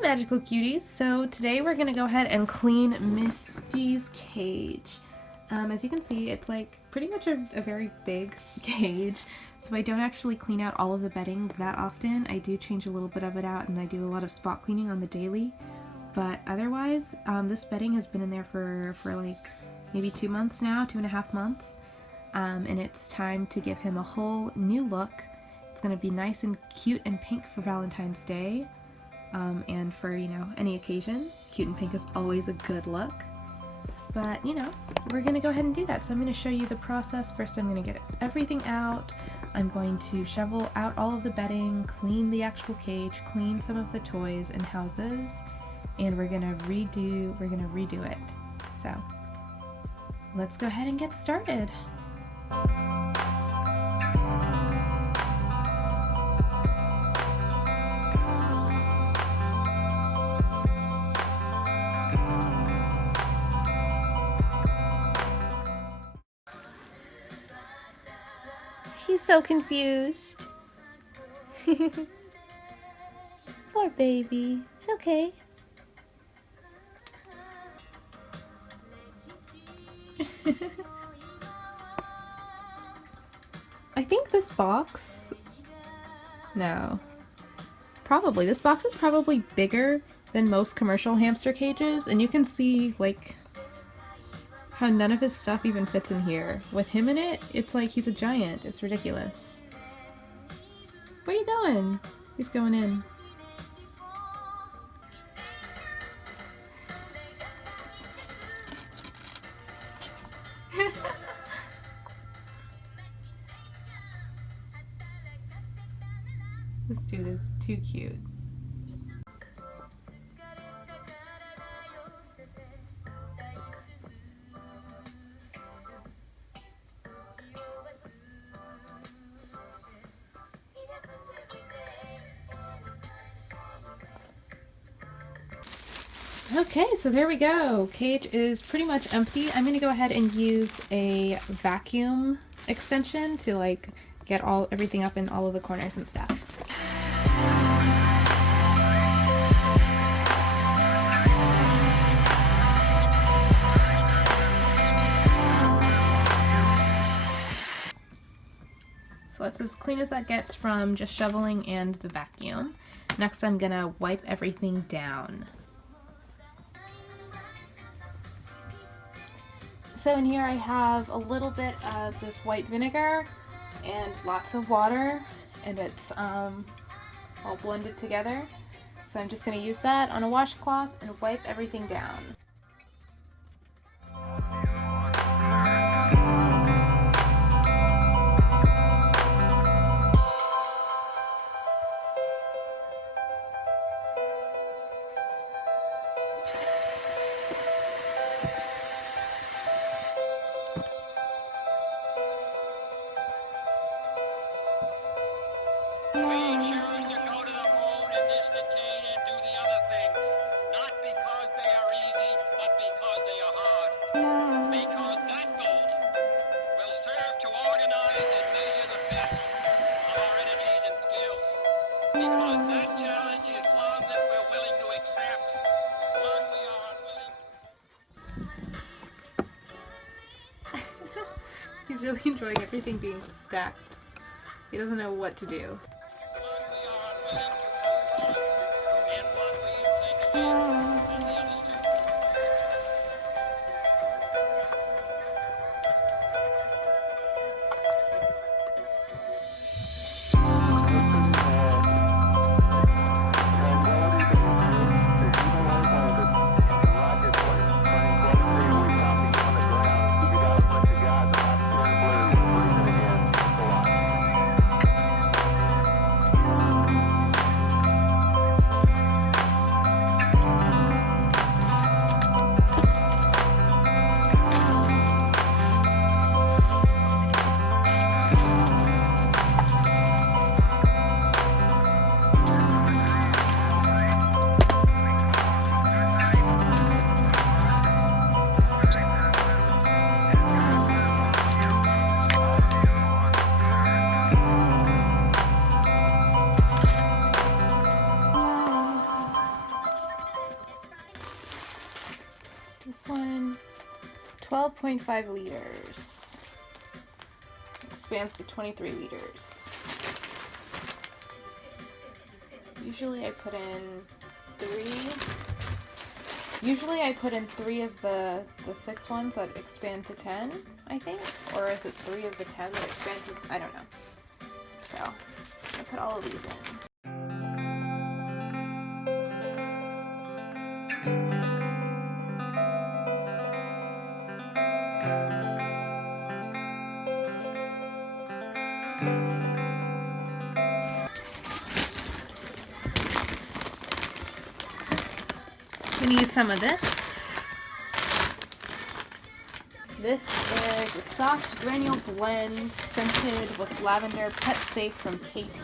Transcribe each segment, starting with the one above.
Magical Cuties! So today we're gonna go ahead and clean Misty's cage. As you can see, it's like pretty much a very big cage, so I don't actually clean out all of the bedding that often. I do change a little bit of it out and I do a lot of spot cleaning on the daily, but otherwise this bedding has been in there for like maybe 2 months now, 2.5 months, and it's time to give him a whole new look. It's gonna be nice and cute and pink for Valentine's Day. And for, any occasion. Cute and pink is always a good look. But, we're going to go ahead and do that. So I'm going to show you the process. First, I'm going to get everything out. I'm going to shovel out all of the bedding, clean the actual cage, clean some of the toys and houses, and we're going to redo it. So, let's go ahead and get started. He's so confused. Poor baby. It's okay. I think this box... No. Probably. This box is probably bigger than most commercial hamster cages, and you can see, like, how none of his stuff even fits in here. With him in it, it's like he's a giant. It's ridiculous. Where are you going? He's going in. This dude is too cute. Okay, so there we go. Cage is pretty much empty. I'm gonna go ahead and use a vacuum extension to like get everything up in all of the corners and stuff. So that's as clean as that gets from just shoveling and the vacuum. Next I'm gonna wipe everything down. So in here I have a little bit of this white vinegar and lots of water, and it's all blended together. So I'm just going to use that on a washcloth and wipe everything down. He's really enjoying everything being stacked. He doesn't know what to do. 12.5 liters. Expands to 23 liters. Usually I put in 3 of the 6 ones that expand to 10, I think. Or is it 3 of the 10 that expand to, I don't know. So, I put all of these in. I'm going to use some of this. This is a soft granule blend scented with lavender, pet safe from KT.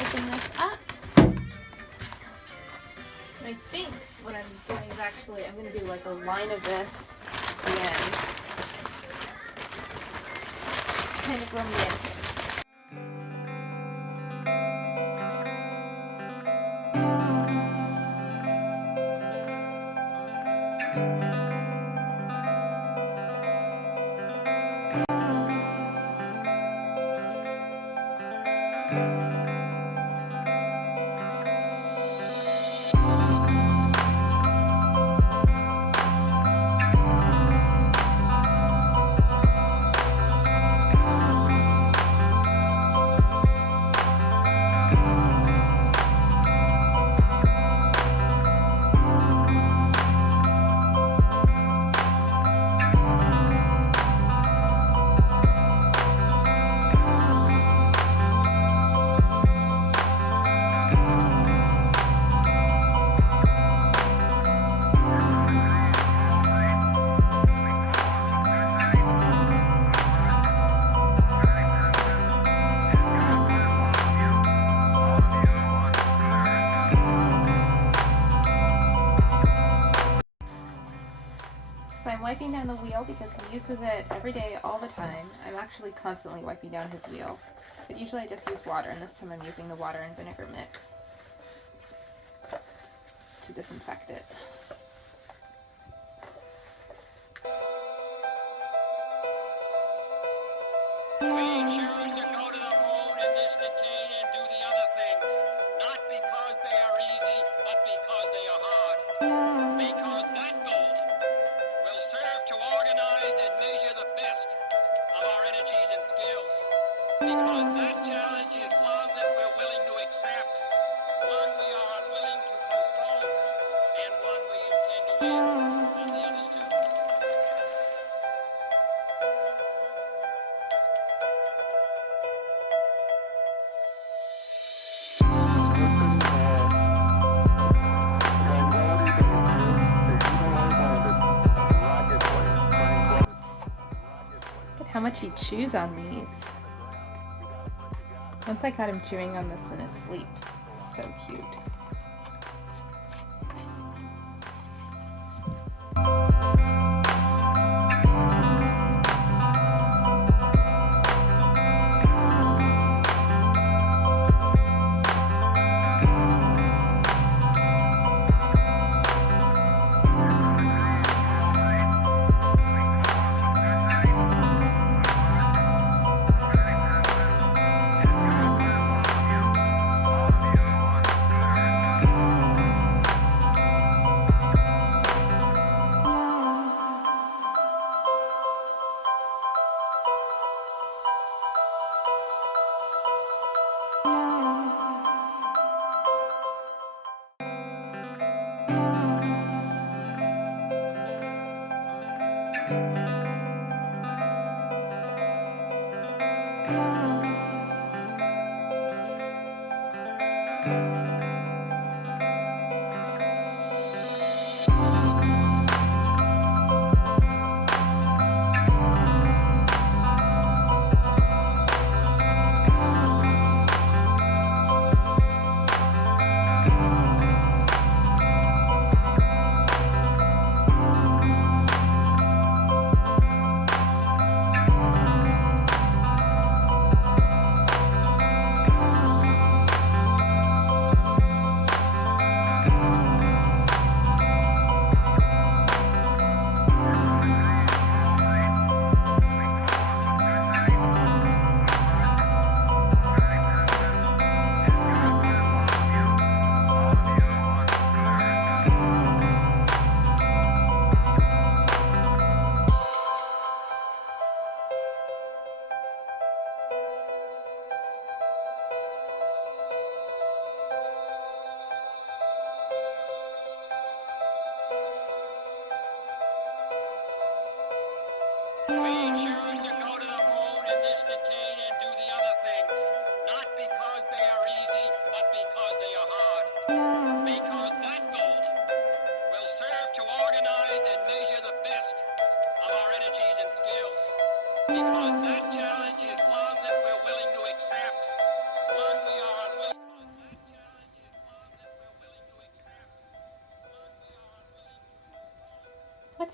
Open this up. And I think what I'm doing is actually, I'm going to do like a line of this at the end. Kind of romantic. So I'm wiping down the wheel because he uses it every day, all the time. I'm actually constantly wiping down his wheel. But usually I just use water, and this time I'm using the water and vinegar mix to disinfect it. We choose to go to the moon in this decade and do the other things, not because they are easy, but because they are hard. Because that goal will serve to organize and measure the best of our energies and skills. Because that challenge is one that we're willing to accept, one we are unwilling to postpone, and one we intend to win, as the others do. Look at how much he chews on these. Once I got him chewing on this in his sleep. So cute.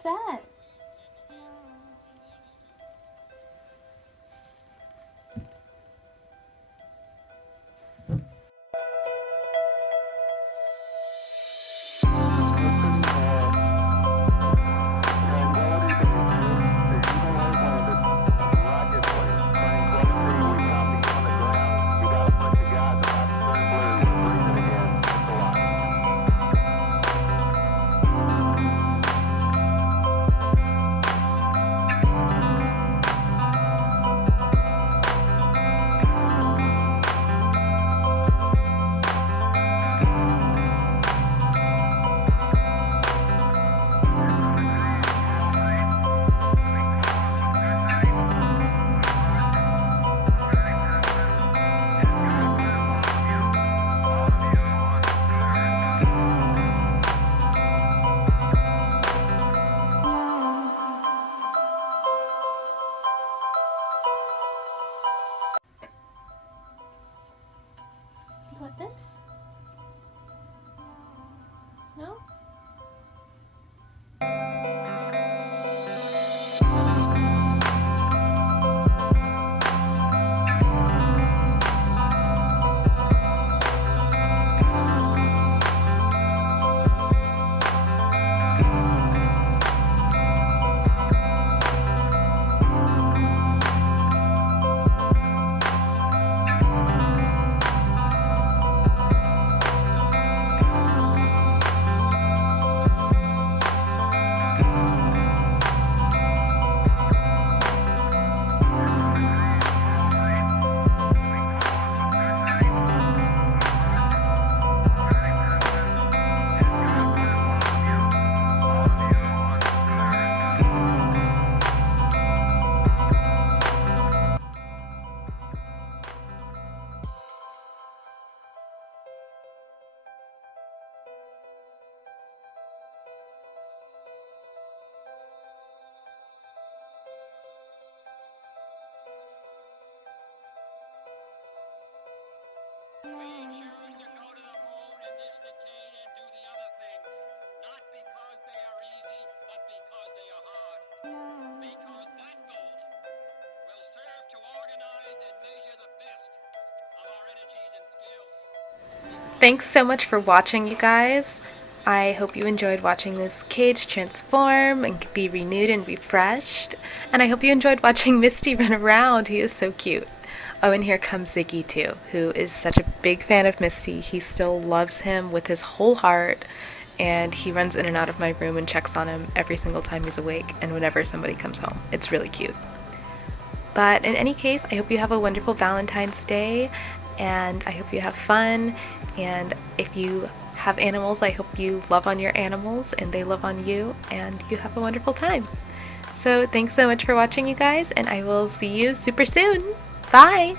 What's that? You want this? No? We choose to go to the moon in this decade and do the other things, not because they are easy, but because they are hard. Because that goal will serve to organize and measure the best of our energies and skills. Thanks so much for watching, you guys. I hope you enjoyed watching this cage transform and be renewed and refreshed. And I hope you enjoyed watching Misty run around. He is so cute. Oh, and here comes Ziggy too, who is such a big fan of Misty. He still loves him with his whole heart, and he runs in and out of my room and checks on him every single time he's awake and whenever somebody comes home. It's really cute. But in any case, I hope you have a wonderful Valentine's Day, and I hope you have fun. And if you have animals, I hope you love on your animals and they love on you, and you have a wonderful time. So thanks so much for watching, you guys, and I will see you super soon. Bye!